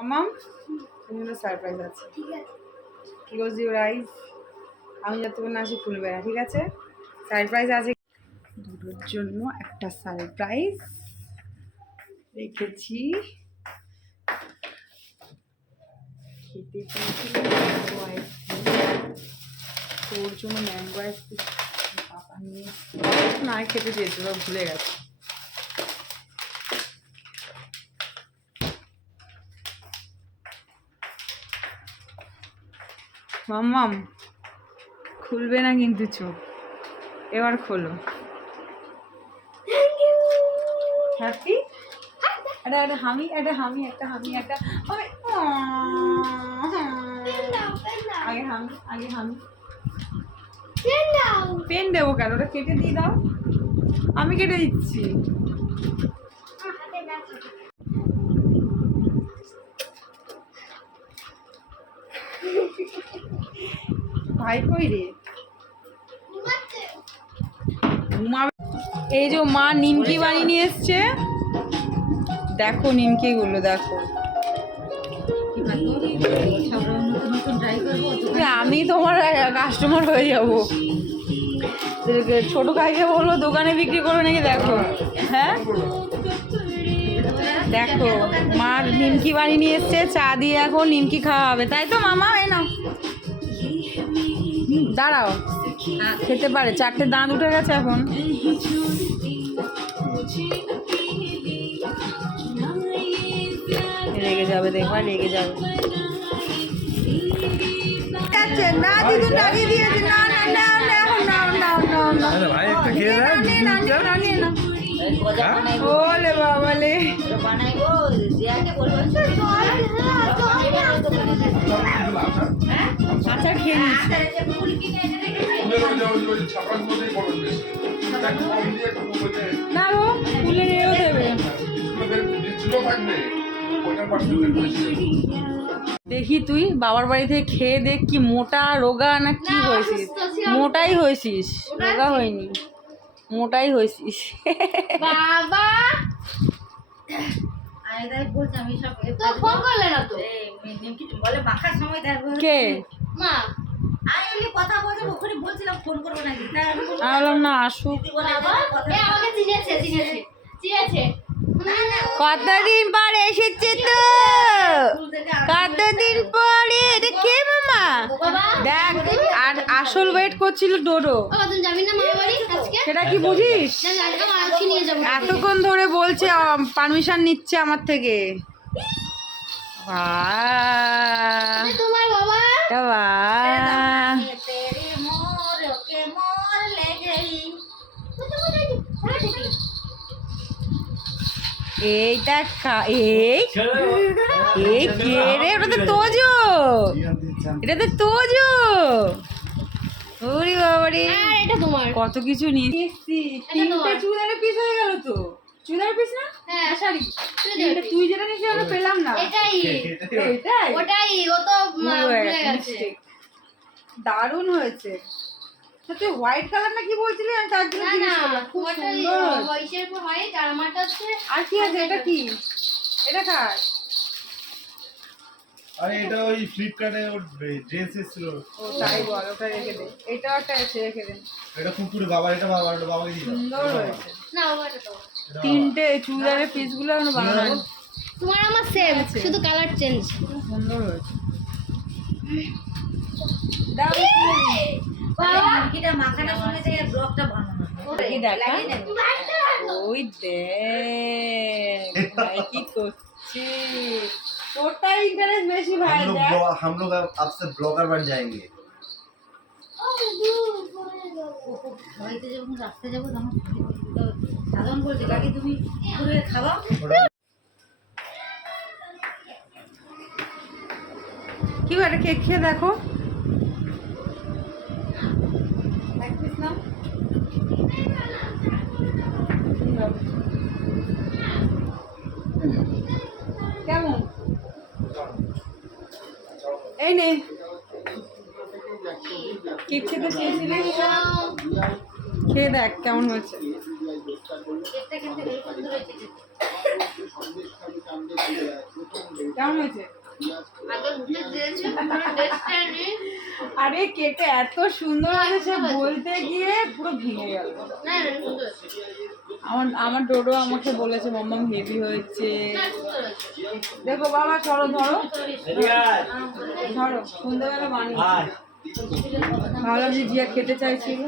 মামাম তোমাদের সারপ্রাইজ আছে। Close your eyes. আমি যতক্ষণ না আসি খুলবে না, ঠিক আছে? সারপ্রাইজ আছে দুটোর জন্য, একটা সারপ্রাইজ রেখেছি। খেতে চেয়েছিলাম ম্যাঙ্গো আইসক্রিম, তোর জন্য ম্যাঙ্গো আইসক্রিম পাপা নিয়ে না খেতে চেয়েছিল, ভুলে গেছে। মাম্মাম খুলবে না কিন্তু চোখ, এবার খোলো। হ্যাপি একটা হামি, একটা হামি, একটা হামি, একটা হামি। আগে হামি, আগে হামি। পেন দেবো কেন? ওটা কেটে দিয়ে দাও, আমি কেটে দিচ্ছি। ভাই কই রে? ঘুমাবে। এই যে মা নিমকি বানিয়ে নিয়ে এসছে, দেখো নিমকিগুলো দেখো। আমি তোমার কাস্টমার হয়ে যাবো। ছোট কাইকে বললো দোকানে বিক্রি করো নাকি, দেখো। হ্যাঁ দেখো মা নিমকি বানিয়ে নিয়ে এসছে, চা দিয়ে এখন নিমকি খাওয়া হবে, তাই তো মামা? এই নাও, দাঁড়াও, খেতে পারে, 4টে দাঁত উঠে গেছে এখন। রেগে যাবে, দেখবা রেগে যাবে। না দিদু লাগিয়ে দিয়েছে, না না না না না না না না ভাই, একটু খেয়ে না না না। ওলে বাবালে, আচ্ছা খেয়ে না গো, ফুলে নিয়েও দেবে। দেখি তুই বাবার বাড়ি থেকে খেয়ে দেখ, কি মোটা রোগা না কি হয়েছিস? মোটাই হয়েছিস, রোগা হয়নি, মোটাই হয়েছিস। বাবা কে? না আসুক, কতদিন পর এসেছে তো, কতদিন পরে। এটা কে মামা? দেখ, আর আসল ওয়েট করছিল ডোডো, সেটা কি বুঝিস? এতক্ষণ ধরে বলছে, পারমিশন নিচ্ছে আমার থেকে। এইটা এই এই কে রে? ওটা তো তোজো, এটা তো তোজো। ওরে বাবারে, এটা তোমার। কত কিছু নিয়ে এসেছি। 3টে চুড়িদারের পিস হয়ে গেল তো। চুড়িদারের পিস না? হ্যাঁ শাড়ি। তুই যেটা নিয়েছিস ওটা পেলাম না। এটাই ওটাই, ও তো ভুলে গেছে। দারুণ হয়েছে। তুই হোয়াইট কালার না কি বলছিলি? আমি তার জন্য জিজ্ঞেস করলাম। খুব সুন্দর হোয়াইটের উপর হোয়াইট, আর আমারটা হচ্ছে। আর কি আছে? এটা কি? এটা কার? আরে এটা ওই ফ্লিপকার্টে ওর ড্রেস এসেছিল। ও তাই বল, ওটা রেখে দে। এটাও একটা আছে, রেখে দে। এটা কুকুরে বাবার, এটা বাবার, এটা বাবাকে দিয়ে দাও। সুন্দর হয়েছে। না ওটা তো 3টে চুড়িদারের পিসগুলো এখন বানানো। তোমার আমার সেম, শুধু কালার চেঞ্জ। সুন্দর হয়েছে। বাবা এটা মাখানোর সময় থেকে ব্লগটা বানানো কি দেখা? ওই দেখ ভাই কি করছে, তোরটাই ইন্টারেস্ট বেশি ভাই। দেখ हम लोग अब से ब्लॉगर बन जाएंगे। হয়তো যখন রাস্তায় যাবো তখন সাধারণ বলছে কাকি তুমি ঘুরে খাওয়া। কি একটা কেক খেয়ে দেখো। কেমন? এই নে, কেক খেতে চেয়েছিলিস, খেয়ে দেখ কেমন হয়েছে। কেকটা খেতে বেশ সুন্দর হয়েছে। কেমন হয়েছে? আরে কেকটা এত সুন্দর হয়েছে বলতে গিয়ে পুরো ভেঙে গেল। আমার ডোডো আমাকে বলেছে মাম্মাম হেভি হয়েছে। দেখো বাবা ধরো ধরো ধরো, সন্ধ্যাবেলা বানিয়েছি, ভাবলাম যে জিয়া খেতে চাইছিল।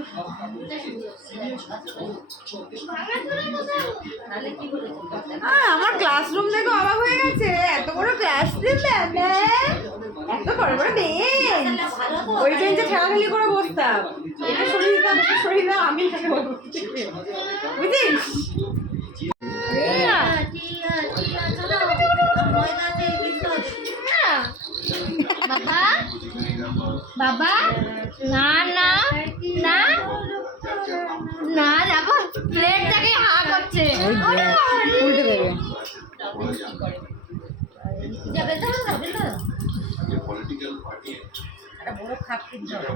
আমার ক্লাসরুম দেখো অবাক হয়ে গেছে, এত বড় ক্লাসরুম, এত বড় বড় বেঞ্চ, ওই বেঞ্চে ঠেলাঠেলি করে বসতাম, এটা সরিয়ে দিতাম সরিয়ে দিতাম আমি, বুঝিস? বাবা বাবা না না না না দেখো প্লেটটাকে হা করছে। উল্টে দেবে। বড় খাপ কিনতে হবে।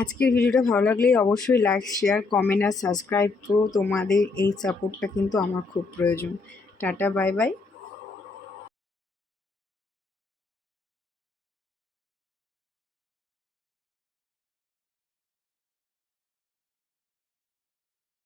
আজকের ভিডিওটা ভালো লাগলে অবশ্যই লাইক শেয়ার কমেন্ট আর সাবস্ক্রাইব করো, তোমাদের এই সাপোর্টটা কিন্তু আমার খুব প্রয়োজন। Tata bye bye.